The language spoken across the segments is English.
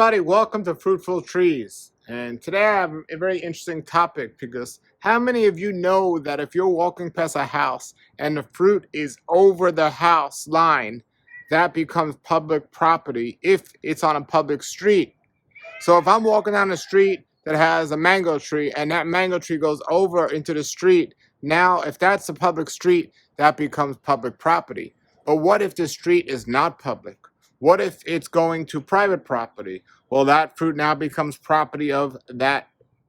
everybody, welcome to Fruitful Trees. And today I have a very interesting topic because how many of you know that if you're walking past a house and the fruit is over the house line, that becomes public property if it's on a public street? So if I'm walking down the street that has a mango tree and that mango tree goes over into the street, now if that's a public street, that becomes public property. But what if the street is not public? What if it's going to private property? Well, that fruit now becomes property of that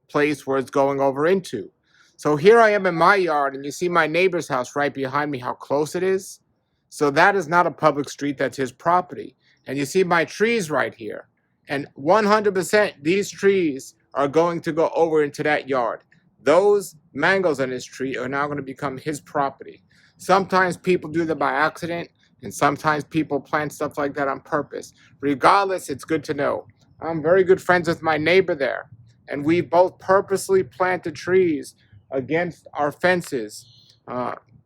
place where it's going over into. So here I am in my yard, and you see my neighbor's house right behind me, how close it is. So that is not a public street, that's his property. And you see my trees right here. And 100% these trees are going to go over into that yard. Those mangoes on this tree are now going to become his property. Sometimes people do that by accident, and sometimes people plant stuff like that on purpose. Regardless, it's good to know. I'm very good friends with my neighbor there, and we both purposely planted trees against our fences.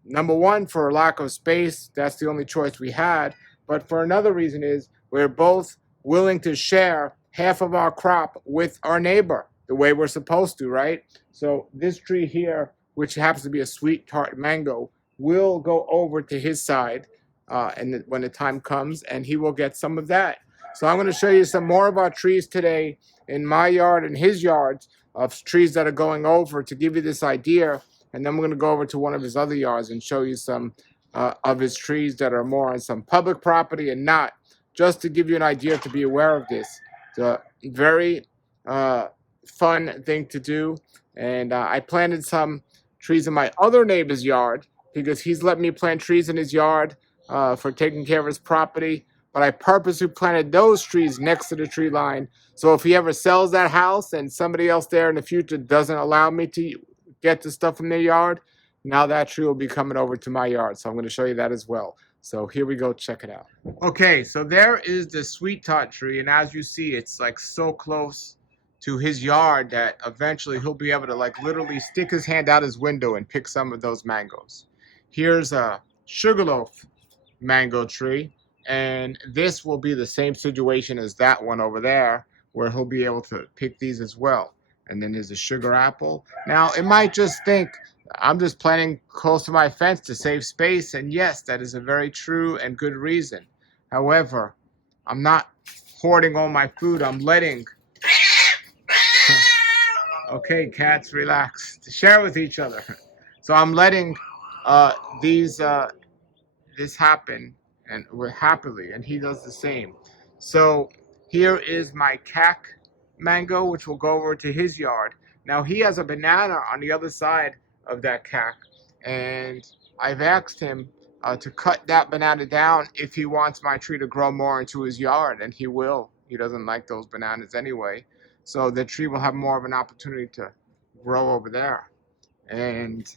Number one, for lack of space, that's the only choice we had. But for another reason is we're both willing to share half of our crop with our neighbor the way we're supposed to, right? So this tree here, which happens to be a sweet tart mango, will go over to his side and when the time comes, and he will get some of that. So I'm going to show you some more of our trees today in my yard and his yards of trees that are going over to give you this idea. And then we're going to go over to one of his other yards and show you some of his trees that are more on some public property and not, just to give you an idea to be aware of this. It's a very fun thing to do. And I planted some trees in my other neighbor's yard because he's let me plant trees in his yard for taking care of his property. But I purposely planted those trees next to the tree line. So if he ever sells that house and somebody else there in the future doesn't allow me to get the stuff from their yard, now that tree will be coming over to my yard. So I'm going to show you that as well. So here we go, check it out. Okay, so there is the sweet tart tree, and as you see, it's like so close to his yard that eventually he'll be able to like literally stick his hand out his window and pick some of those mangoes. Here's a sugarloaf mango tree, and this will be the same situation as that one over there, where he'll be able to pick these as well. And then there's a sugar apple. Now, it might just think, I'm just planting close to my fence to save space, and yes, that is a very true and good reason. However, I'm not hoarding all my food. I'm letting... Okay, cats, relax. To share with each other. So I'm letting this happen, and happily, and he does the same. So here is my cac mango, which will go over to his yard. Now he has a banana on the other side of that cac, and I've asked him to cut that banana down if he wants my tree to grow more into his yard, and he will. He doesn't like those bananas anyway, so the tree will have more of an opportunity to grow over there. And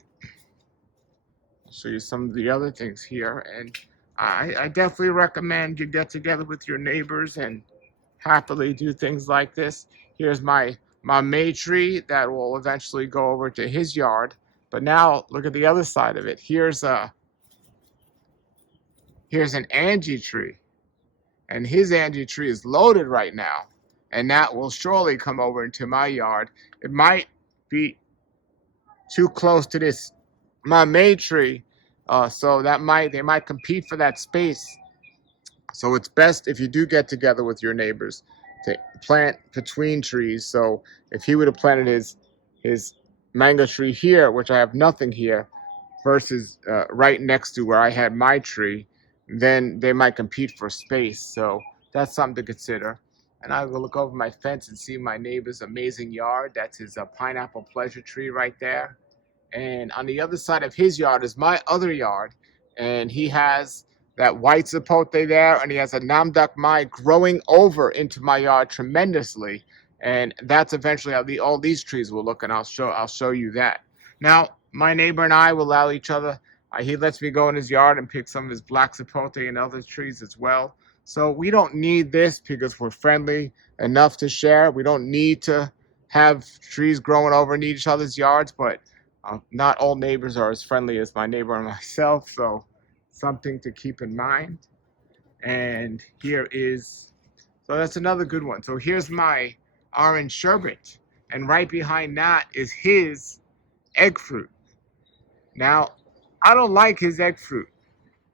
I'll show you some of the other things here, and I definitely recommend you get together with your neighbors and happily do things like this. Here's my May tree that will eventually go over to his yard. But now look at the other side of it. Here's an Angie tree, and his Angie tree is loaded right now, and that will surely come over into my yard. It might be too close to this my May tree, so they might compete for that space. So it's best if you do get together with your neighbors to plant between trees. So if he would have planted his mango tree here, which I have nothing here, versus right next to where I had my tree, then they might compete for space. So that's something to consider. And I will look over my fence and see my neighbor's amazing yard. That's his pineapple pleasure tree right there. And on the other side of his yard is my other yard, and he has that white zapote there, and he has a namdak mai growing over into my yard tremendously, and that's eventually how all these trees will look, and I'll show you that. Now, my neighbor and I will allow each other. He lets me go in his yard and pick some of his black zapote and other trees as well. So we don't need this because we're friendly enough to share. We don't need to have trees growing over in each other's yards, but not all neighbors are as friendly as my neighbor and myself, so something to keep in mind. And here is So that's another good one. So here's my orange sherbet. And right behind that is his egg fruit. Now, I don't like his egg fruit.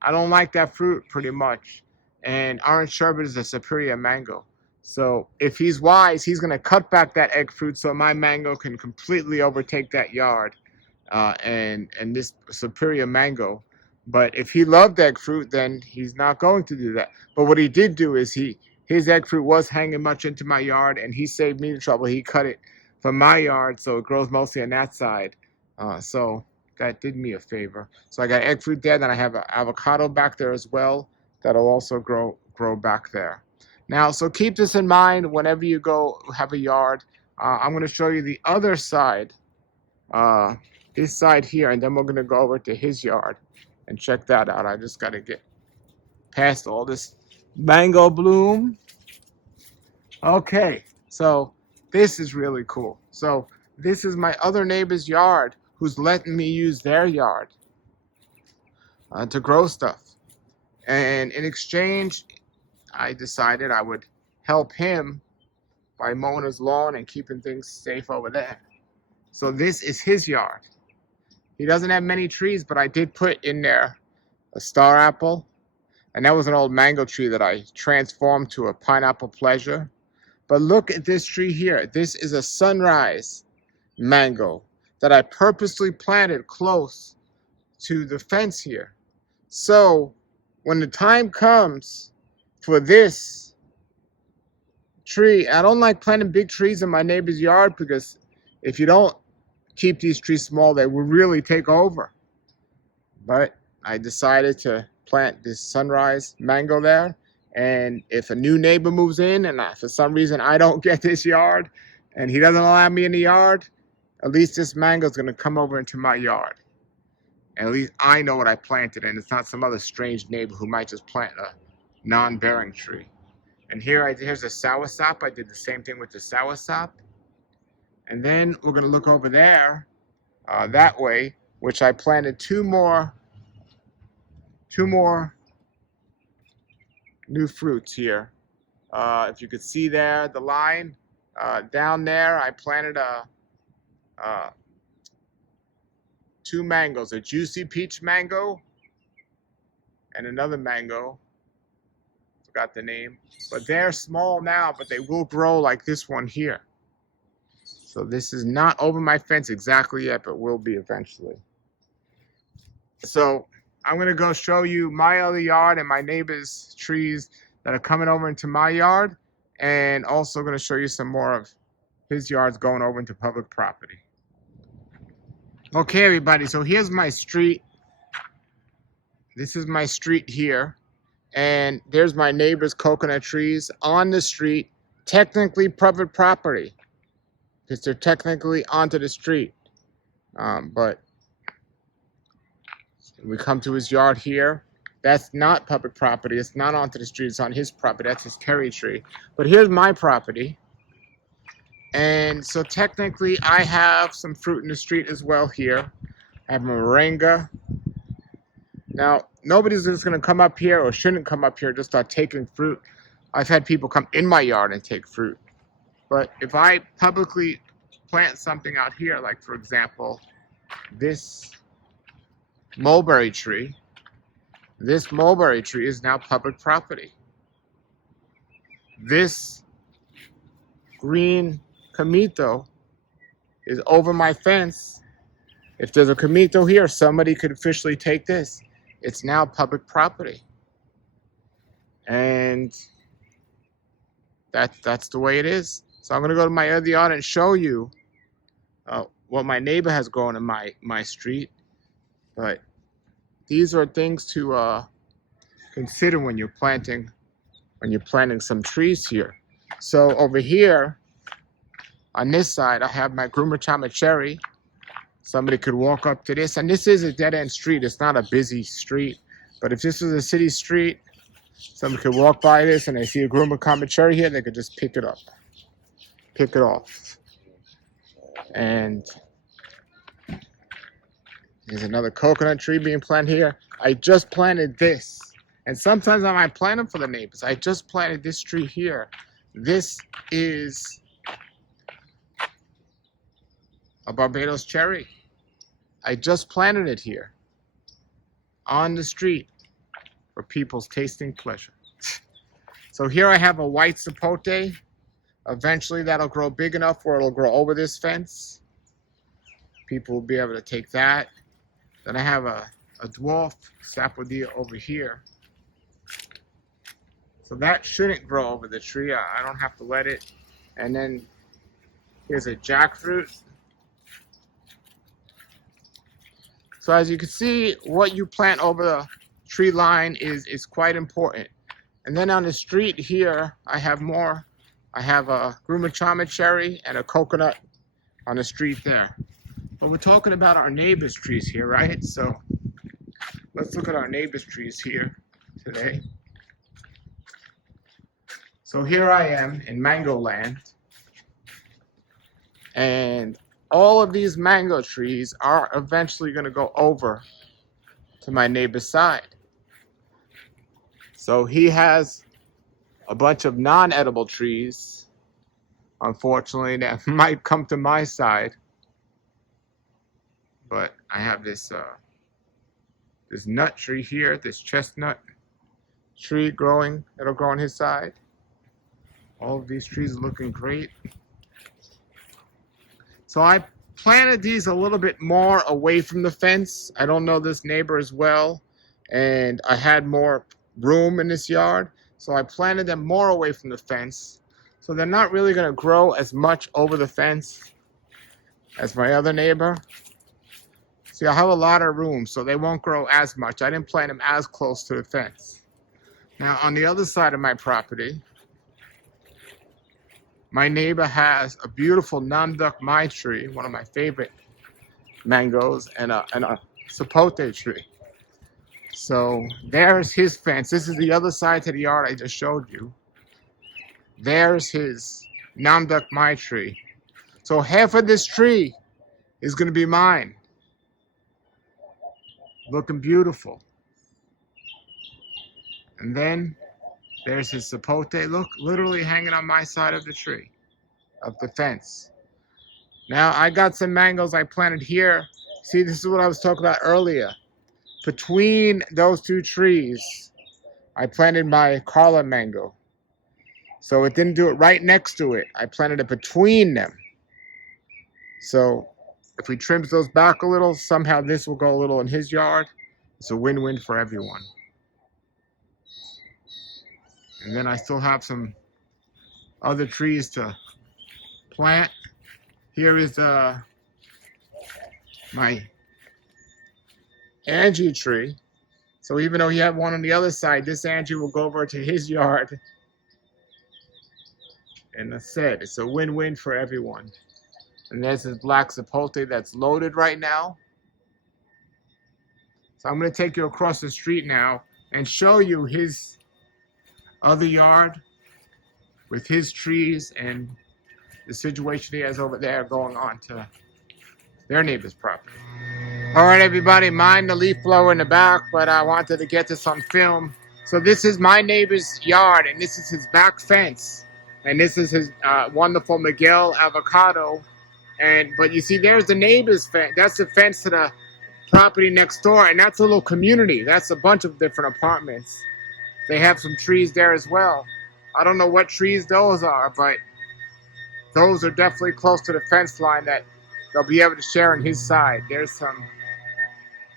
I don't like that fruit pretty much. And orange sherbet is a superior mango. So if he's wise, he's going to cut back that egg fruit so my mango can completely overtake that yard and this superior mango. But if he loved egg fruit, then he's not going to do that. But what he did do is his egg fruit was hanging much into my yard, and he saved me the trouble. He cut it from my yard, so it grows mostly on that side. So that did me a favor. So I got egg fruit there, then I have an avocado back there as well that'll also grow back there. Now, so keep this in mind whenever you go have a yard. I'm going to show you the other side, this side here, and then we're going to go over to his yard and check that out. I just got to get past all this mango bloom. Okay, so this is really cool. So this is my other neighbor's yard who's letting me use their yard to grow stuff. And in exchange, I decided I would help him by mowing his lawn and keeping things safe over there. So this is his yard. He doesn't have many trees, but I did put in there a star apple. And that was an old mango tree that I transformed to a pineapple pleasure. But look at this tree here. This is a sunrise mango that I purposely planted close to the fence here. So when the time comes for this tree, I don't like planting big trees in my neighbor's yard because if you don't keep these trees small, they will really take over. But I decided to plant this sunrise mango there. And if a new neighbor moves in and for some reason I don't get this yard and he doesn't allow me in the yard, at least this mango is going to come over into my yard. And at least I know what I planted, and it's not some other strange neighbor who might just plant a non-bearing tree. And here's a soursop. I did the same thing with the soursop. And then we're going to look over there that way, which I planted two more new fruits here. If you could see there, the line down there, I planted two mangoes, a juicy peach mango and another mango. Forgot the name. But they're small now, but they will grow like this one here. So this is not over my fence exactly yet, but will be eventually. So I'm going to go show you my other yard and my neighbor's trees that are coming over into my yard, and also going to show you some more of his yards going over into public property. Okay, everybody, so here's my street. This is my street here, and there's my neighbor's coconut trees on the street, technically public property, because they're technically onto the street. But we come to his yard here. That's not public property. It's not onto the street. It's on his property. That's his cherry tree. But here's my property. And so technically I have some fruit in the street as well here. I have moringa. Now, nobody's just going to come up here or shouldn't come up here and just start taking fruit. I've had people come in my yard and take fruit. But if I publicly plant something out here, like for example, this mulberry tree. This mulberry tree is now public property. This green camito is over my fence. If there's a camito here, somebody could officially take this. It's now public property. And that's the way it is. So I'm going to go to my other yard and show you what my neighbor has grown in my street. But these are things to consider when you're planting some trees here. So over here, on this side, I have my Grumachama cherry. Somebody could walk up to this, and this is a dead-end street. It's not a busy street, but if this was a city street, somebody could walk by this and they see a Grumachama cherry here, they could just pick it up, pick it off. And there's another coconut tree being planted here. I just planted this. And sometimes I might plant them for the neighbors. I just planted this tree here. This is a Barbados cherry. I just planted it here on the street for people's tasting pleasure. So here I have a white sapote. Eventually that'll grow big enough where it'll grow over this fence. People will be able to take that. Then I have a dwarf sapodilla over here. So that shouldn't grow over the tree. I don't have to let it. And then here's a jackfruit. So as you can see, what you plant over the tree line is quite important. And then on the street here, I have more. I have a grumachama cherry and a coconut on the street there. But we're talking about our neighbors' trees here, right? So let's look at our neighbors' trees here today. So here I am in mango land. And all of these mango trees are eventually going to go over to my neighbor's side. So he has a bunch of non-edible trees, unfortunately, that might come to my side. But I have this this nut tree here, this chestnut tree growing, that'll grow on his side. All of these trees are looking great. So I planted these a little bit more away from the fence. I don't know this neighbor as well, and I had more room in this yard, so I planted them more away from the fence. So they're not really going to grow as much over the fence as my other neighbor. See, I have a lot of room, so they won't grow as much. I didn't plant them as close to the fence. Now, on the other side of my property, my neighbor has a beautiful namduk mai tree, one of my favorite mangoes, and a sapote tree. So there's his fence. This is the other side to the yard I just showed you. There's his namduk mai tree. So half of this tree is going to be mine. Looking beautiful. And then there's his sapote. Look, literally hanging on my side of the tree, of the fence. Now, I got some mangoes I planted here. See, this is what I was talking about earlier. Between those two trees, I planted my Carla mango. So it didn't do it right next to it. I planted it between them. So if we trim those back a little, somehow this will go a little in his yard. It's a win-win for everyone. And then I still have some other trees to plant. Here is my Angie tree. So even though he had one on the other side, this Angie will go over to his yard. And I said, it's a win-win for everyone. And there's his black sapote that's loaded right now. So I'm going to take you across the street now and show you his other yard with his trees and the situation he has over there going on to their neighbor's property. All right, everybody, mind the leaf blower in the back, but I wanted to get this on film. So this is my neighbor's yard, and this is his back fence. And this is his wonderful Miguel avocado. But you see, there's the neighbor's fence. That's the fence to the property next door, and that's a little community. That's a bunch of different apartments. They have some trees there as well. I don't know what trees those are, but those are definitely close to the fence line that they'll be able to share on his side. There's some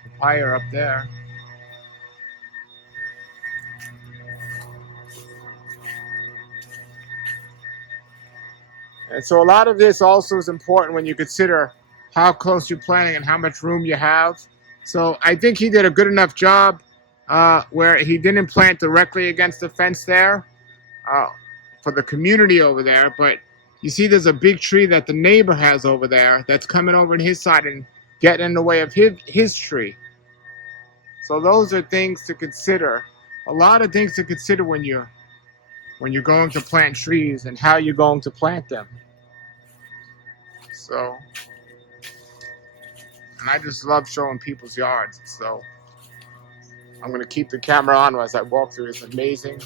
papaya up there. And so a lot of this also is important when you consider how close you're planting and how much room you have. So I think he did a good enough job where he didn't plant directly against the fence there for the community over there. But you see there's a big tree that the neighbor has over there that's coming over on his side and getting in the way of his tree. So those are things to consider. A lot of things to consider when you're going to plant trees and how you're going to plant them. So, and I just love showing people's yards. So I'm going to keep the camera on as I walk through his amazing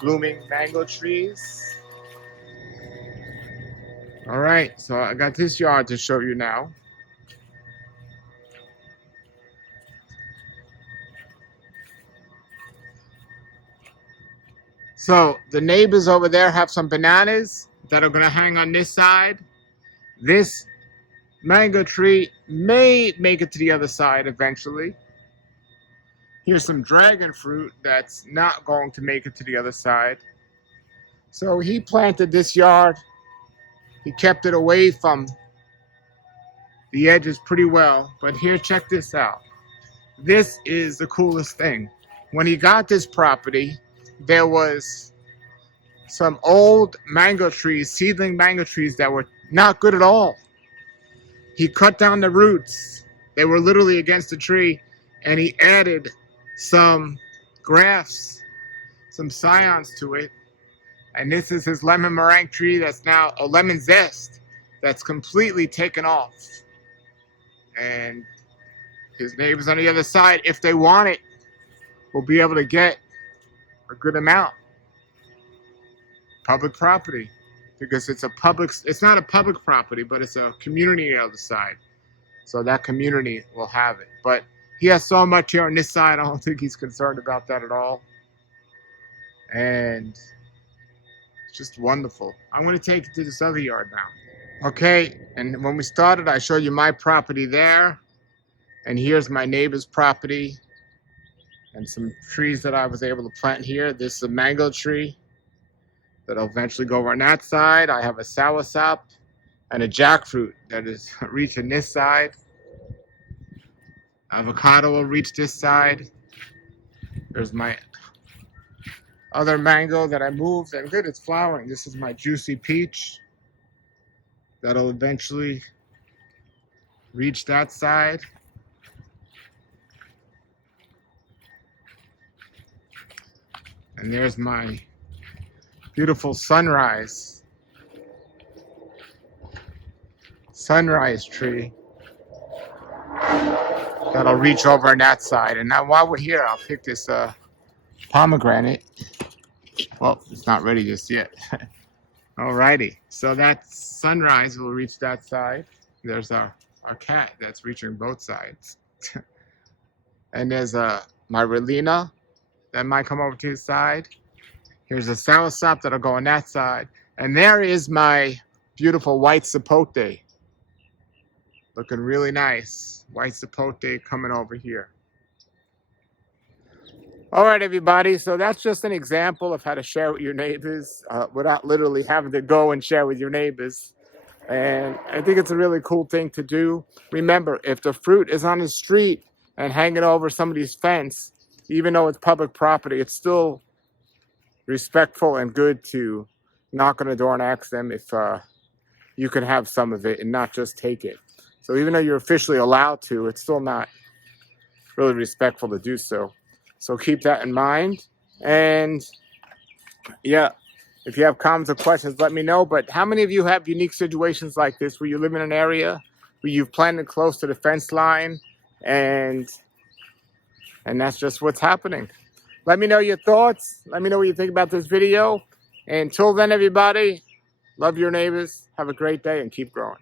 blooming mango trees. All right, so I got this yard to show you now. So the neighbors over there have some bananas that are gonna hang on this side. This mango tree may make it to the other side eventually. Here's some dragon fruit that's not going to make it to the other side. So he planted this yard. He kept it away from the edges pretty well. But here, check this out. This is the coolest thing. When he got this property, there was some old mango trees, seedling mango trees that were not good at all. He cut down the roots. They were literally against the tree, and he added some grafts, some scions to it. And this is his lemon meringue tree that's now a lemon zest that's completely taken off. And his neighbors on the other side, if they want it, will be able to get a good amount. Public property, because it's not a public property, but it's a community on the other side. So that community will have it. But he has so much here on this side, I don't think he's concerned about that at all. And it's just wonderful. I'm going to take it to this other yard now. Okay, and when we started, I showed you my property there. And here's my neighbor's property. And some trees that I was able to plant here. This is a mango tree that'll eventually go over on that side. I have a soursop and a jackfruit that is reaching this side. Avocado will reach this side. There's my other mango that I moved, and good, it's flowering. This is my juicy peach that'll eventually reach that side. And there's my beautiful sunrise tree that'll reach over on that side. And now while we're here, I'll pick this pomegranate. Well, it's not ready just yet. Alrighty, so that sunrise will reach that side. There's our cat that's reaching both sides. And there's my Relina that might come over to his side. Here's a soursop that'll go on that side. And there is my beautiful white sapote. Looking really nice. White sapote coming over here. All right, everybody. So that's just an example of how to share with your neighbors without literally having to go and share with your neighbors. And I think it's a really cool thing to do. Remember, if the fruit is on the street and hanging over somebody's fence, even though it's public property, it's still respectful and good to knock on the door and ask them if you can have some of it and not just take it. So even though you're officially allowed to, it's still not really respectful to do so. So keep that in mind. And yeah, if you have comments or questions, let me know. But how many of you have unique situations like this where you live in an area where you've planted close to the fence line and that's just what's happening? Let me know your thoughts. Let me know what you think about this video. And until then, everybody, love your neighbors. Have a great day and keep growing.